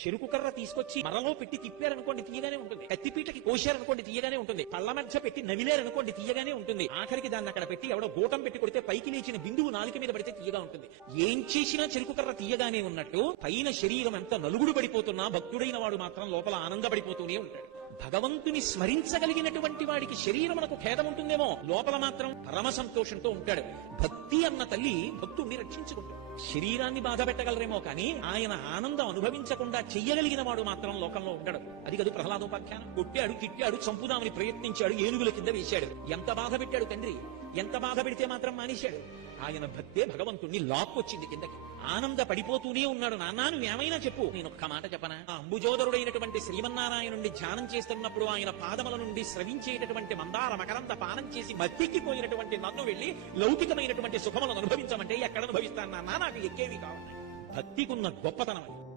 చెరుకు కర్ర తీసుకొచ్చి మరలో పెట్టి తిప్పారనుకోండి తీయగానే ఉంటుంది, కత్తిపీటకి కోశారనుకోండి తీయగానే ఉంటుంది, పళ్ళ మధ్య పెట్టి నవిలేరనుకోండి తీయగానే ఉంటుంది, ఆఖరికి దాన్ని అక్కడ పెట్టి ఎవడో గోటం పెట్టి కొడితే పైకి లేచిన బిందువు నాలుక మీద పడితే తీయగా ఉంటుంది. ఏం చేసినా చెరుకు కర్ర తీయగానే ఉన్నట్టు పైన శరీరం ఎంత నలుగుడు పడిపోతున్నా భక్తుడైన వాడు మాత్రం లోపల ఆనందపడిపోతూనే ఉంటాడు. భగవంతుని స్మరించగలిగినటువంటి వాడికి శరీరమునకు ఖేదం ఉంటుందేమో, లోపల మాత్రం పరమ సంతోషంతో ఉంటాడు. భక్తి అన్న తల్లి భక్తుడిని రక్షించుకుంటాడు. శరీరాన్ని బాధ పెట్టగలరేమో కానీ ఆయన ఆనందం అనుభవించకుండా చెయ్యగలిగిన వాడు మాత్రం లోకంలో ఉండడు. అది కాదు ప్రహ్లాదోపాఖ్యానం. కొట్టాడు, తిట్టాడు, చంపుదామని ప్రయత్నించాడు, ఏనుగుల కింద వేశాడు. ఎంత బాధ పెట్టాడు తండ్రి, ఎంత బాధ పెడితే మాత్రం మానేశాడు. ఆయన భక్తే భగవంతుణ్ణి లాక్కొచ్చింది కిందకి. ఆనంద పడిపోతూనే ఉన్నాడు. నాన్నా నువ్వేమైనా చెప్పు, నేను ఒక్క మాట చెప్పనా? ఆ అంబుజోదరుడైనటువంటి శ్రీమన్నారాయణుడి ధ్యానం చేస్తున్నప్పుడు ఆయన పాదముల నుండి స్రవించేటటువంటి మందార మకరంద పానం చేసి మత్తెక్కిపోయినటువంటి నన్ను వెళ్లి లౌకికమైనటువంటి సుఖములను అనుభవించమంటే ఎక్కడ అనుభవిస్తాను నాన్నా? నాకు ఎక్కేవి కావాలి. భక్తికున్న గొప్పతనం.